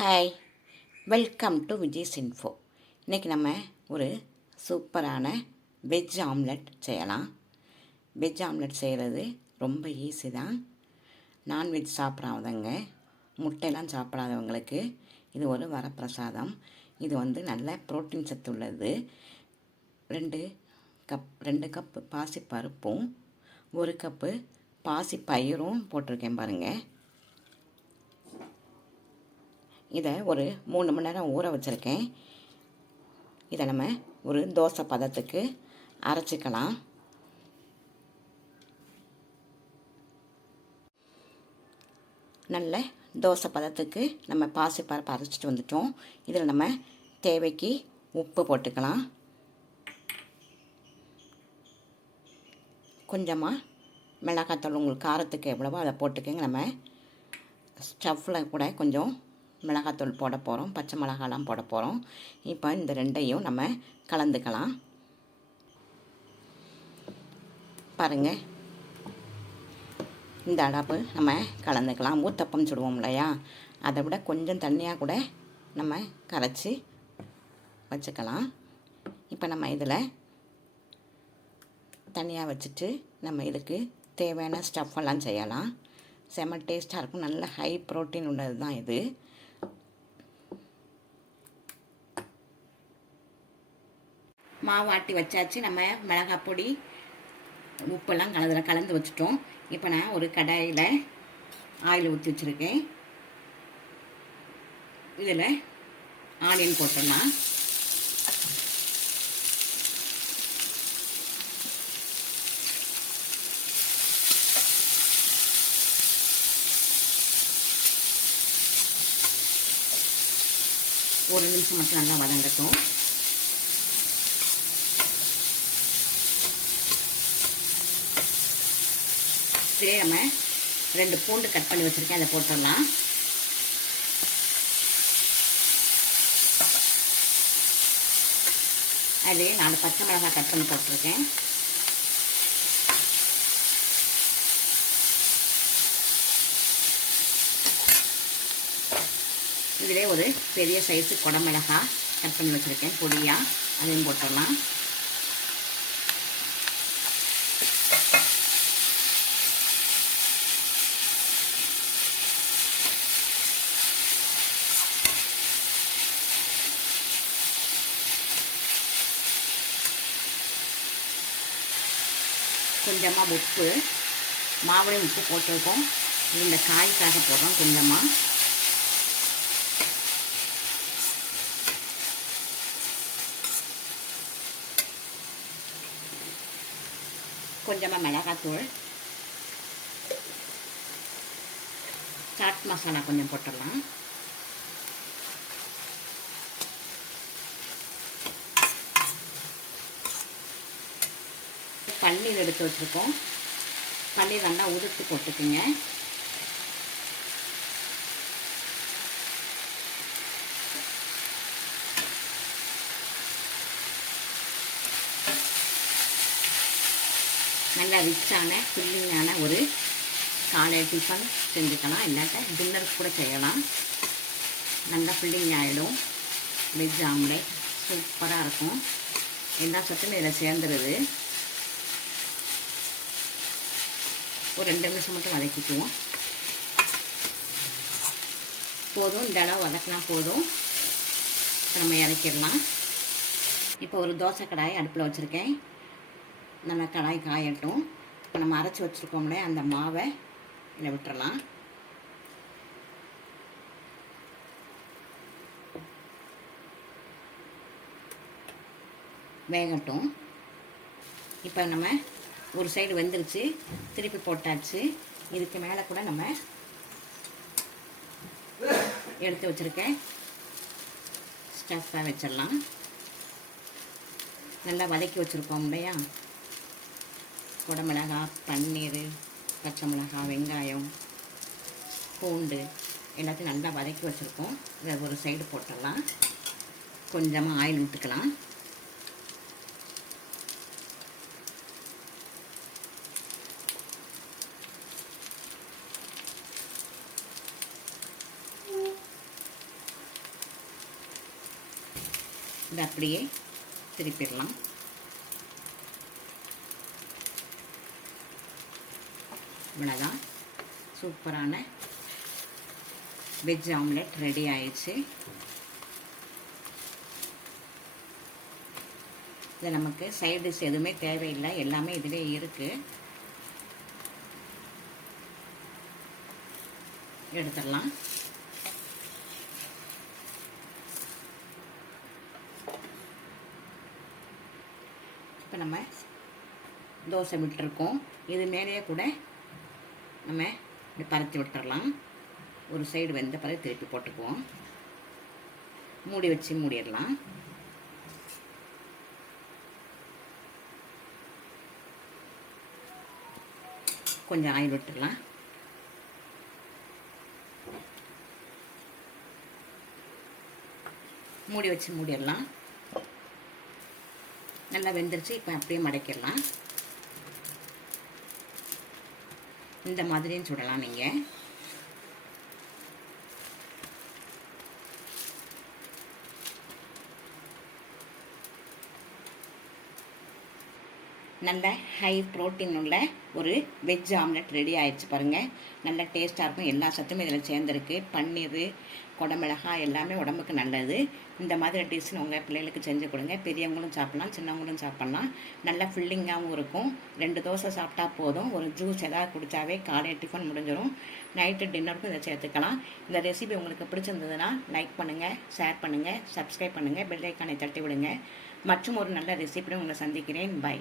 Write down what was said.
Hi, welcome to Vijay's info. இன்றைக்கி நம்ம ஒரு சூப்பரான வெஜ் ஆம்லெட் செய்யலாம். வெஜ் ஆம்லெட் செய்கிறது ரொம்ப ஈஸி தான். நான்வெஜ் சாப்பிட்றவங்க, முட்டையெல்லாம் சாப்பிடாதவங்களுக்கு இது ஒரு வரப்பிரசாதம். இது நல்ல புரோட்டீன் சத்து உள்ளது. 2 கப்பு பாசி பருப்பும் 1 கப்பு பாசி பயிரும் போட்டிருக்கேன் பாருங்கள். இதை ஒரு 3 மணி நேரம் ஊற வச்சுருக்கேன். இதை நம்ம ஒரு தோசை பதத்துக்கு அரைச்சிக்கலாம். நல்ல தோசை பதத்துக்கு நம்ம பாசி பருப்பு அரைச்சிட்டு வந்துட்டோம். இதில் நம்ம தேவைக்கு உப்பு போட்டுக்கலாம். கொஞ்சமாக மிளகாத்தூள் உங்களுக்கு காரத்துக்கு எவ்வளவோ அதை போட்டுக்கங்க. நம்ம ஸ்டவ்வில் கூட கொஞ்சம் மிளகாத்தூள் போட போகிறோம், பச்சை மிளகாலாம் போட போகிறோம். இப்போ இந்த ரெண்டையும் நம்ம கலந்துக்கலாம். பாருங்கள், இந்த அளவு நம்ம கலந்துக்கலாம். ஊத்தப்பம் சுடுவோம் இல்லையா, அதை விட கொஞ்சம் தண்ணியாக கூட நம்ம கரைச்சி வச்சுக்கலாம். இப்போ நம்ம இதில் தனியாக வச்சுட்டு நம்ம இதுக்கு தேவையான ஸ்டஃப்பெல்லாம் செய்யலாம். செம்ம டேஸ்ட்டாக இருக்கும். நல்ல ஹை ப்ரோட்டீன் உள்ளது தான் இது. மாவு ஆட்டி வச்சாச்சு. நம்ம மிளகாய் பொடி உப்பெல்லாம் கலந்து வச்சுட்டோம். இப்போ நான் ஒரு கடாயில் ஆயில் ஊற்றி வச்சுருக்கேன். இதில் ஆனியன் போட்டுடலாம். ஒரு நிமிஷம் மட்டும் நல்லா வதங்கட்டும். இதிலே நம்ம 2 பூண்டு கட் பண்ணி வச்சுருக்கேன், அதை போட்டுடலாம். அதிலே 4 பச்சை மிளகாய் கட் பண்ணி போட்டிருக்கேன். இதிலே ஒரு பெரிய சைஸு குடமிளகாய் கட் பண்ணி வச்சுருக்கேன் பொடியாக, அதையும் போட்டுடலாம். கொஞ்சமாக உப்பு, மாவுளையும் உப்பு போட்டிருக்கோம். இந்த காய்க்காக போடுறோம். கொஞ்சமாக மிளகாத்தூள், சாட் மசாலா கொஞ்சம் போட்டுடலாம். பன்னீர் எடுத்து வச்சுருக்கோம். பன்னீர் நல்லா உதுத்து போட்டுக்குங்க. நல்லா ரிச்சான ஃபில்லிங்கான ஒரு காலை டிஃபன் செஞ்சுக்கலாம். இல்லாட்ட டின்னருக்கு கூட செய்யலாம். நல்லா ஃபில்லிங் ஆகிடும். வெஜ் ஆம்லேட் சூப்பராக இருக்கும். எல்லா சத்தும் இதில் சேர்ந்துருது. ஒரு 2 நிமிஷம் மட்டும் வதக்கிக்குவோம். போதும், இந்த அளவு வதக்கினா போதும். நம்ம இறக்கிடலாம். இப்போ ஒரு தோசை கடாய் அடுப்பில் வச்சுருக்கேன். நம்ம கடாய் காயட்டும். இப்போ நம்ம அரைச்சி வச்சுருக்கோம்ல, அந்த மாவை இதில் விட்டுறலாம். வேகட்டும். இப்போ நம்ம ஒரு சைடு வெந்துருச்சு, திருப்பி போட்டாச்சு. இதுக்கு மேலே கூட நம்ம எடுத்து வச்சுருக்கேன் ஸ்டஃப்பாக வச்சிடலாம். நல்லா வதக்கி வச்சுருக்கோம் இல்லையா, குடமிளகாய், பன்னீர், பச்சை மிளகாய், வெங்காயம், பூண்டு எல்லாத்தையும் நல்லா வதக்கி வச்சுருக்கோம். இதை ஒரு சைடு போட்டுடலாம். கொஞ்சமாக ஆயில் விட்டுக்கலாம். இதை அப்படியே திருப்பிடலாம். இவ்வளோதான், சூப்பரான வெஜ் ஆம்லெட் ரெடி ஆயிடுச்சு. இது நமக்கு சைட் டிஷ் எதுவுமே தேவையில்லை, எல்லாமே இதிலே இருக்குது. எடுத்துடலாம். இப்போ நம்ம தோசை விட்டுருக்கோம், இது மேலேயே கூட நம்ம இப்படி பரத்தி விட்டுறலாம். ஒரு சைடு வெந்த பிறகு திருப்பி போட்டுக்குவோம். மூடி வச்சு மூடிடலாம். கொஞ்சம் ஆயில் விட்டுடலாம். மூடி வச்சு மூடிடலாம். நல்லா வெந்துருச்சு. இப்போ அப்படியே மடக்கிடலாம். இந்த மாதிரியும் சுடலாம் நீங்கள். நல்ல ஹை ப்ரோட்டீன் உள்ள ஒரு வெஜ் ஆம்லெட் ரெடி ஆயிடுச்சு பாருங்கள். நல்ல டேஸ்ட்டாக இருக்கும். எல்லா சத்துமே இதில் சேர்ந்துருக்கு. பன்னீர், குடமிளகாய் எல்லாமே உடம்புக்கு நல்லது. இந்த மாதிரி டிஷ் உங்கள் பிள்ளைகளுக்கு செஞ்சு கொடுங்க. பெரியவங்களும் சாப்பிட்லாம், சின்னவங்களும் சாப்பிட்லாம். நல்லா ஃபில்லிங்காகவும் இருக்கும். 2 தோசை சாப்பிட்டா போதும். ஒரு ஜூஸ் எதாவது குடித்தாவே காலை டிஃபன் முடிஞ்சிடும். நைட்டு டின்னருக்கும் இதை சேர்த்துக்கலாம். இந்த ரெசிபி உங்களுக்கு பிடிச்சிருந்ததுன்னா லைக் பண்ணுங்கள், ஷேர் பண்ணுங்கள், சப்ஸ்கிரைப் பண்ணுங்கள், பெல் ஐக்கானை தட்டி விடுங்க. மற்றும் ஒரு நல்ல ரெசிபியும் உங்களை சந்திக்கிறேன். பை.